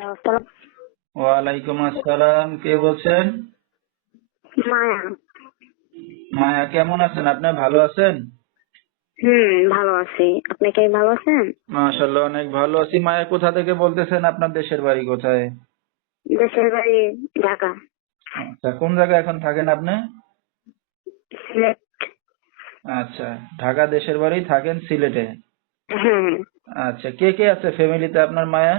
আসসালাম। ওয়ালাইকুম আসসালাম কে বলছেন? মায়া। মায়া কেমন আছেন? আপনি ভালো আছেন? হুম ভালো আছি। আপনি কি ভালো আছেন? মাশাল্লাহ অনেক ভালো আছি। মায়া কোথা থেকে বলতেছেন আপনার দেশের বাড়ি কোথায়? দেশের বাড়ি ঢাকা। আচ্ছা কোন জায়গায় এখন থাকেন আপনি? সিলেট। আচ্ছা ঢাকা দেশের বাড়ি থাকেন সিলেটে? হ্যাঁ। আচ্ছা কে কে আছে ফ্যামিলিতে আপনার মায়া?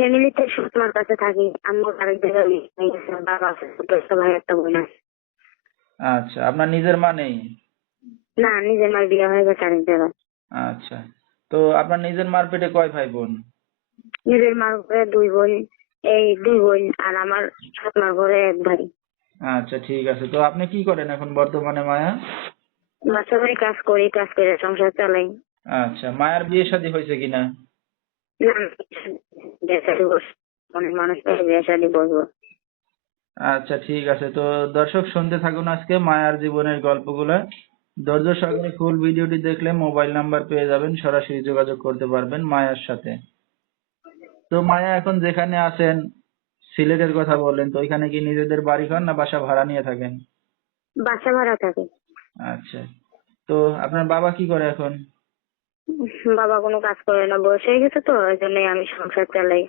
ফ্যামিলিতে সুষমার কাছে থাকি। আমার আরেক জায়গায় গেছে বাবা আছে ছোট একটা ভাই একটা বোন আছে। আচ্ছা আপনার নিজের মা নেই? না নিজের মার বিয়ে হয়ে গেছে আরেক জায়গায়। আচ্ছা তো আপনার নিজের মার পেটে কয় ভাই বোন? নিজের মার ঘরে দুই বোন এই দুই বোন আর আমার সুষমার ঘরে এক ভাই। আচ্ছা ঠিক আছে তো আপনি কি করেন এখন বর্তমানে মায়া? বাসা বাড়ি কাজ করি কাজ করে সংসার চালাই। আচ্ছা মায়ের বিয়ে শাদী হয়েছে কিনা? না বিয়ে শাদী অনেক মানুষ পেয়ে বিয়ে শাদী বসবো আচ্ছা ঠিক আছে। তো দর্শক শুনতে থাকুন আজকে মায়ার জীবনের গল্পগুলো। ধৈর্য সহকারে ফুল ভিডিওটি দেখলে মোবাইল নাম্বার পেয়ে যাবেন। সরাসরি যোগাযোগ করতে পারবেন মায়ার সাথে। তো মায়া এখন যেখানে আছেন সিলেটের কথা বললেন তো ওইখানে কি নিজেদের বাড়ি ঘর না বাসা ভাড়া নিয়ে থাকেন? বাসা ভাড়া থাকে। আচ্ছা। তো আপনার বাবা কি করে এখন? বাবা কোনো কাজ করে না বয়স হয়ে গেছে তো ওই জন্যই আমি সংসার চালাই।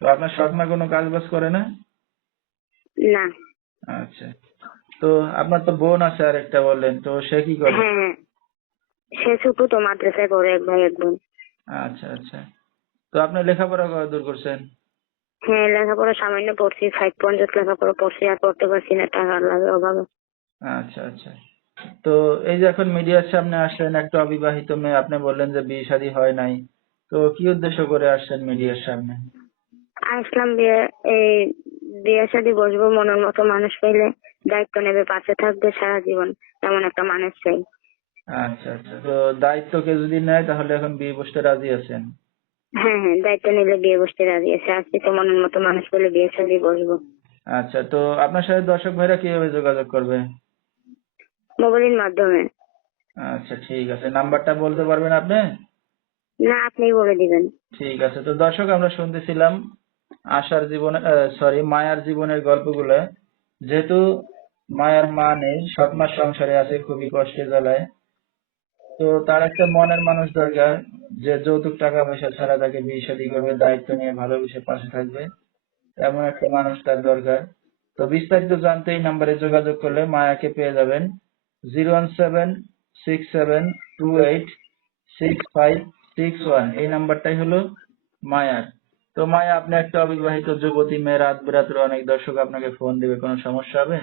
তো আপনার সৎমা কোনো কাজ বাজ করে না? না। আচ্ছা। তো আপনার তো বোন আছে আর একটা বললেন তো সে কি করে? হ্যাঁ। সে ছোট তো মাদ্রাসায় করে এক ভাই এক বোন। আচ্ছা আচ্ছা। তো আপনি লেখাপড়া কত দূর করছেন? হ্যাঁ লেখাপড়া সামান্য পড়ছি ফাইভ পর্যন্ত লেখাপড়া পড়ছি আর পড়তে পারছি না টাকার লাগে অভাবে। আচ্ছা আচ্ছা। তো এই যে এখন মিডিয়ার সামনে আসলেন একটা অবিবাহিত মেয়ে আপনি বললেন যে বিয়ে শাদী হয় নাই। তো কি উদ্দেশ্য করে আসছেন মিডিয়ার সামনে? আসলাম বিয়ে এই বিয়ে শাদী বসবো মনের মতো মানুষ পেলে দায়িত্ব নেবে পাশে থাকবে সারা জীবন এমন একটা মানুষ চাই। আচ্ছা আচ্ছা। তো দায়িত্ব কেউ যদি নেয় তাহলে এখন বিয়ে বসতে রাজি আছেন? হ্যাঁ হ্যাঁ দায়িত্ব নিলে বিয়ে বসতে রাজি আছে আজকে তো মনের মতো মানুষ পেলে বিয়ে শাদী বসবো। আচ্ছা তো আপনার সাথে দর্শক ভাইরা কীভাবে যোগাযোগ করবে? মোবাইলের মাধ্যমে। আচ্ছা ঠিক আছে। নাম্বারটা বলতে পারবেন আপনি? না আপনিই বলে দিবেন। ঠিক আছে। তো দর্শক আমরা শুনতেছিলাম আশার জীবনে সরি মায়ার জীবনের গল্পগুলো। যেহেতু মায়ার মা নেই সৎ মার সংসারে আছে খুবই কষ্টে জ্বালায়। তো তার একটা মনের মানুষ দরকার যে যৌতুক টাকা পয়সা ছাড়া তাকে বিয়ে শাদী করবে দায়িত্ব নিয়ে ভালোবেসে পাশে থাকবে এমন একটা মানুষ তার দরকার। তো বিস্তারিত জানতে এই নাম্বারে যোগাযোগ করলে মায়াকে পেয়ে যাবেন। Zero one seven six seven two eight six five six one এই নাম্বারটাই হলো মায়ার। তো মায়া আপনি একটা অবিবাহিত যুবতী মেয়ে রাত বেরাত্রে অনেক দর্শক আপনাকে ফোন দিবে কোনো সমস্যা হবে?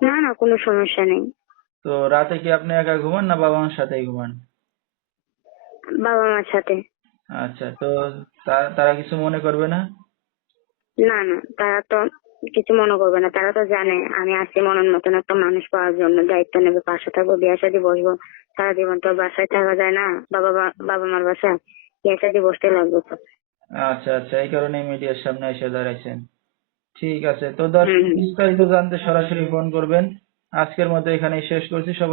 না না কোনো সমস্যা নেই। তো রাতে কি আপনি একা ঘুমান না বাবা মার সাথেই ঘুমান? বাবা মার সাথে। আচ্ছা তো তারা কিছু মনে করবে না? না না তারা তো কিছু মনে করবে না। তারা তো জানে আমি আসছি মনের মতন একটা মানুষ পাওয়ার জন্য দায়িত্ব নেবে পাশে থাকব বিয়ে সাথে বসবো। সারা জীবন তো বাসায় থাকা যায় না বাবা বাবা মার বাসায় বিয়ে সাথে বসতে লাগবে তো। আচ্ছা আচ্ছা এই কারণে মিডিয়ার সামনে এসে দাঁড়াইছেন। ঠিক আছে তো দর্শক। বিস্তারিত জানতে সরাসরি ফোন করবেন। আজকের মতো এখানেই শেষ করছি সবাই